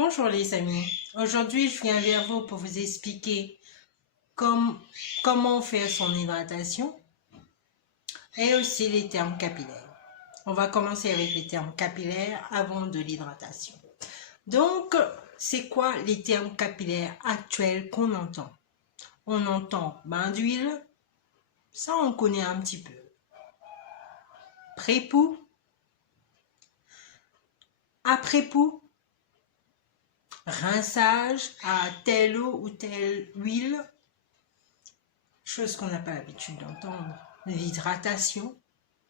Bonjour les amis, aujourd'hui je viens vers vous pour vous expliquer comment faire son hydratation et aussi les termes capillaires. On va commencer avec les termes capillaires avant de l'hydratation. Donc, c'est quoi les termes capillaires actuels qu'on entend? On entend bain d'huile, ça on connaît un petit peu. Pré-poux, après-poux, rinçage à telle eau ou telle huile, chose qu'on n'a pas l'habitude d'entendre, l'hydratation,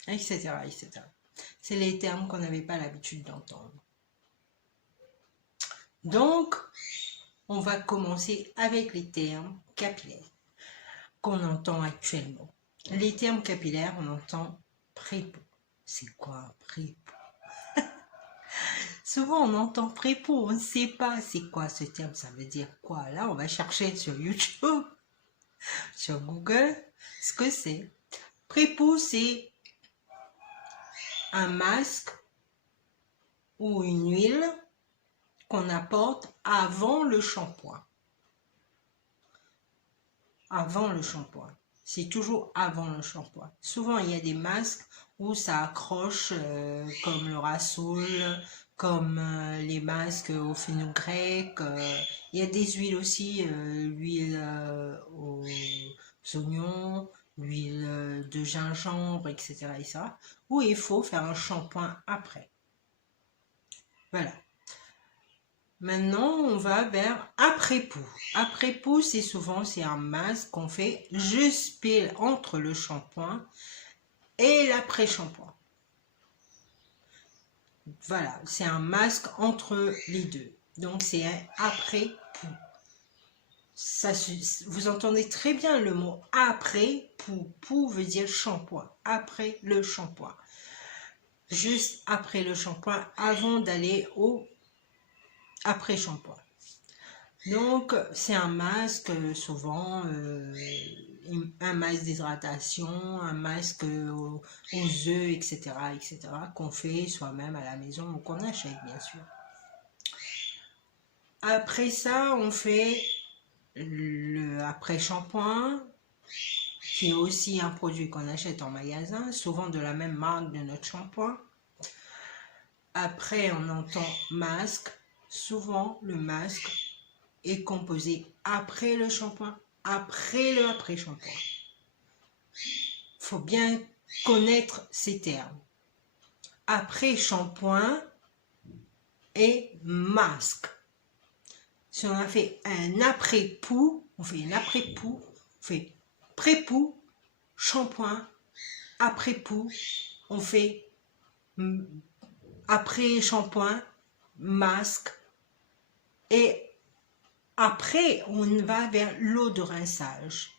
etc., etc. C'est les termes qu'on n'avait pas l'habitude d'entendre. Donc, on va commencer avec les termes capillaires qu'on entend actuellement. Les termes capillaires, on entend prépoux. C'est quoi un prépoux? Souvent, on entend prépoux, on ne sait pas c'est quoi ce terme, ça veut dire quoi. Là, on va chercher sur YouTube, sur Google, ce que c'est. Prépoux, c'est un masque ou une huile qu'on apporte avant le shampoing. Avant le shampoing. C'est toujours avant le shampoing. Souvent, il y a des masques où ça accroche comme le Rassoul, comme les masques au fenugrec. Il y a des huiles aussi, l'huile aux oignons, l'huile de gingembre, etc., etc. Où il faut faire un shampoing après. Voilà. Maintenant, on va vers après-poux. Après-poux, c'est un masque qu'on fait juste pile entre le shampoing et l'après-shampoing. Voilà, c'est un masque entre les deux. Donc, c'est un après-poux. Vous entendez très bien le mot après-poux. Poux veut dire shampoing. Après le shampoing. Juste après le shampoing, avant d'aller au après-shampoing. Donc, c'est un masque, souvent, un masque d'hydratation, un masque aux œufs, etc., etc., qu'on fait soi-même à la maison ou qu'on achète, bien sûr. Après ça, on fait le après-shampoing, qui est aussi un produit qu'on achète en magasin, souvent de la même marque de notre shampoing. Après, on entend masque. Souvent, le masque est composé après le shampoing, après le après-shampoing. Il faut bien connaître ces termes. Après-shampoing et masque. Si on a fait un après-poux, on fait un après-poux, on fait pré-poux, shampoing, après-poux, on fait après-shampoing, masque et après, on va vers l'eau de rinçage.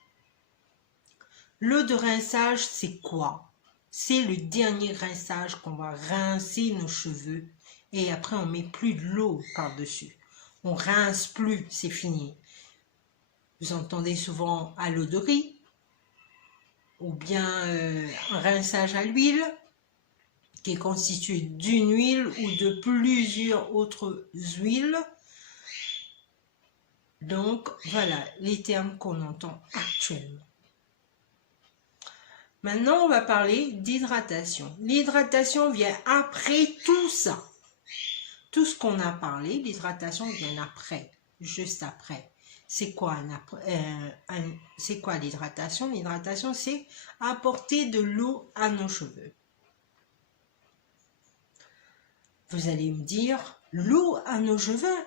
L'eau de rinçage, c'est quoi? C'est le dernier rinçage qu'on va rincer nos cheveux et après, on ne met plus de l'eau par-dessus. On rince plus, c'est fini. Vous entendez souvent à l'eau de riz ou bien un rinçage à l'huile qui est constitué d'une huile ou de plusieurs autres huiles. Donc, voilà les termes qu'on entend actuellement. Maintenant, on va parler d'hydratation. L'hydratation vient après tout ça. Tout ce qu'on a parlé, l'hydratation vient après, juste après. C'est quoi l'hydratation? L'hydratation, c'est apporter de l'eau à nos cheveux. Vous allez me dire, l'eau à nos cheveux?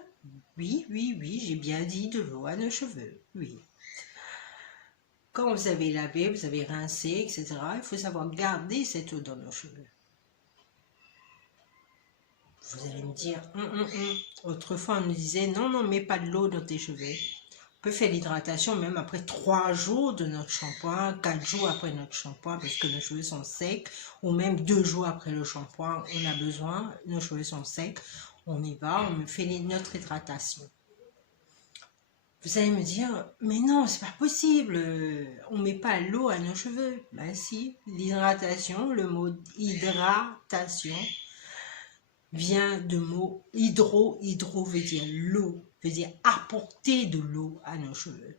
Oui, oui, oui, j'ai bien dit de l'eau à nos cheveux, oui. Quand vous avez lavé, vous avez rincé, etc., il faut savoir garder cette eau dans nos cheveux. Vous allez me dire, autrefois on nous disait, non, non, mets pas de l'eau dans tes cheveux. On peut faire l'hydratation même après 3 jours de notre shampoing, 4 jours après notre shampoing parce que nos cheveux sont secs, ou même 2 jours après le shampoing, on a besoin, nos cheveux sont secs, on y va, on fait notre hydratation. Vous allez me dire, mais non, c'est pas possible, on met pas l'eau à nos cheveux. Ben si, l'hydratation, le mot hydratation, vient du mot hydro. Hydro veut dire l'eau, veut dire apporter de l'eau à nos cheveux.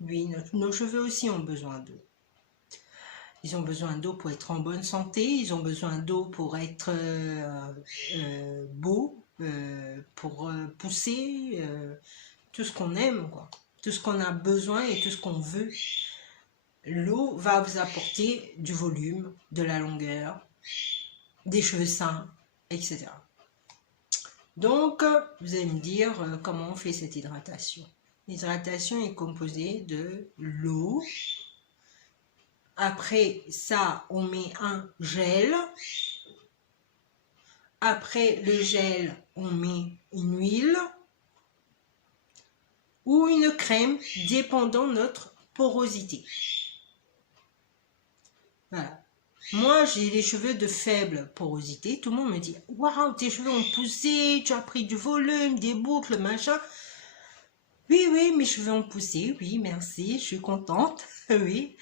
Oui, nos cheveux aussi ont besoin d'eau. Ils ont besoin d'eau pour être en bonne santé, ils ont besoin d'eau pour être beaux, pour pousser, tout ce qu'on aime, quoi. Tout ce qu'on a besoin et tout ce qu'on veut. L'eau va vous apporter du volume, de la longueur, des cheveux sains, etc. Donc, vous allez me dire comment on fait cette hydratation. L'hydratation est composée de l'eau. Après ça, on met un gel. Après le gel, on met une huile ou une crème, dépendant de notre porosité. Voilà. Moi, j'ai les cheveux de faible porosité. Tout le monde me dit « Waouh, tes cheveux ont poussé, tu as pris du volume, des boucles, machin. » Oui, oui, mes cheveux ont poussé. Oui, merci, je suis contente. Oui.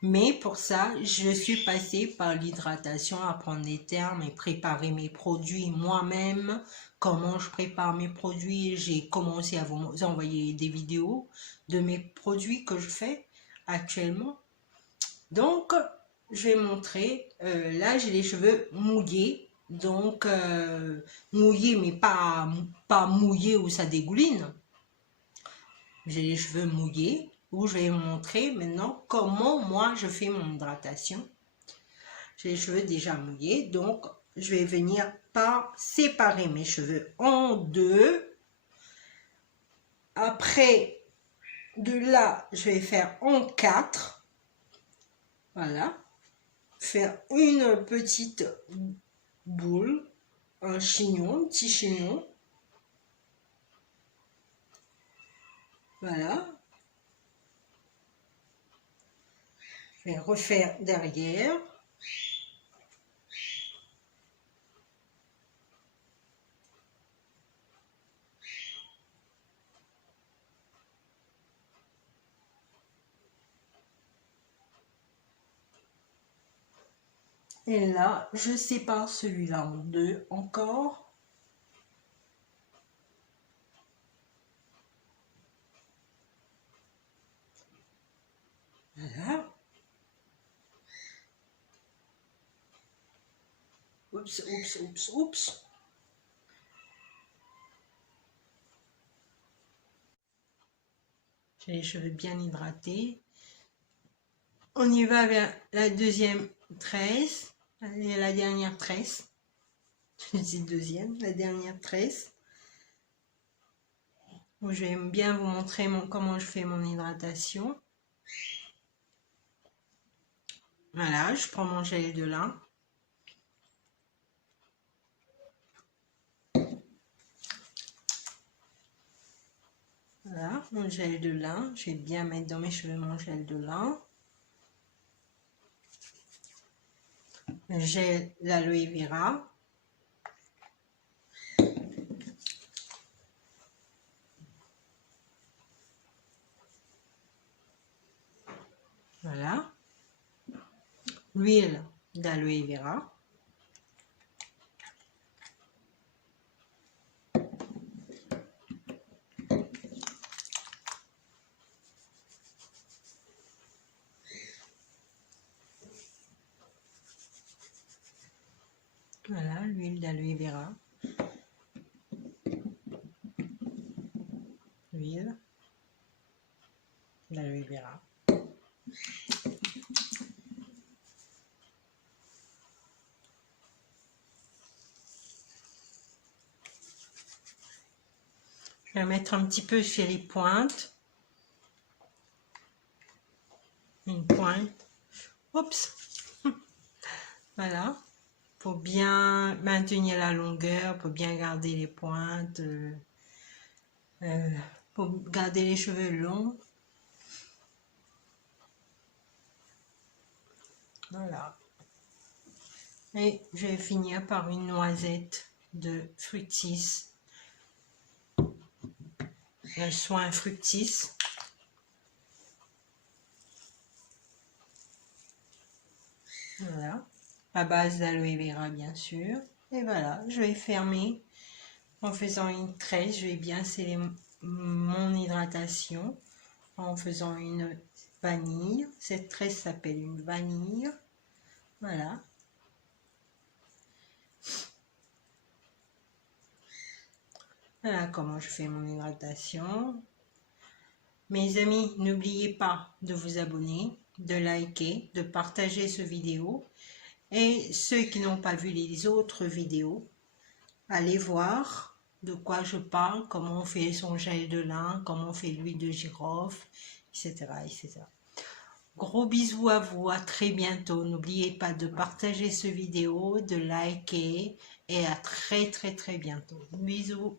Mais pour ça, je suis passée par l'hydratation, apprendre les termes et préparer mes produits moi-même. Comment je prépare mes produits. J'ai commencé à vous envoyer des vidéos de mes produits que je fais actuellement. Donc, je vais montrer. Là, j'ai les cheveux mouillés. Donc, mouillés, mais pas mouillés où ça dégouline. J'ai les cheveux mouillés. Où je vais vous montrer maintenant comment moi je fais mon hydratation. J'ai les cheveux déjà mouillés, donc je vais venir par séparer mes cheveux en deux. Après, de là, je vais faire en quatre. Voilà. Faire une petite boule, un chignon, un petit chignon. Voilà. Je vais refaire derrière. Et là, je sépare celui-là en deux encore. Voilà. Oups, oups, oups, oups. J'ai les cheveux bien hydratés. On y va vers la deuxième tresse, la dernière tresse. Je dis deuxième, la dernière tresse. Où je vais bien vous montrer comment je fais mon hydratation. Voilà, je prends mon gel de lin. Voilà, mon gel de lin. Je vais bien mettre dans mes cheveux mon gel de lin. Le gel d'aloe vera. Voilà. L'huile d'aloe vera. Voilà, l'huile d'aloe vera. L'huile d'aloe vera. Je vais mettre un petit peu sur les pointes. Une pointe. Oups. Voilà. Pour bien maintenir la longueur, pour bien garder les pointes, pour garder les cheveux longs. Voilà. Et je vais finir par une noisette de Fructis. Le soin Fructis. Voilà. À base d'aloe vera, bien sûr. Et voilà, je vais fermer en faisant une tresse. Je vais bien sceller mon hydratation en faisant une vanille. Cette tresse s'appelle une vanille. Voilà. Voilà comment je fais mon hydratation. Mes amis, n'oubliez pas de vous abonner, de liker, de partager cette vidéo. Et ceux qui n'ont pas vu les autres vidéos, allez voir de quoi je parle, comment on fait son gel de lin, comment on fait l'huile de girofle, etc., etc. Gros bisous à vous, à très bientôt. N'oubliez pas de partager cette vidéo, de liker et à très bientôt. Bisous.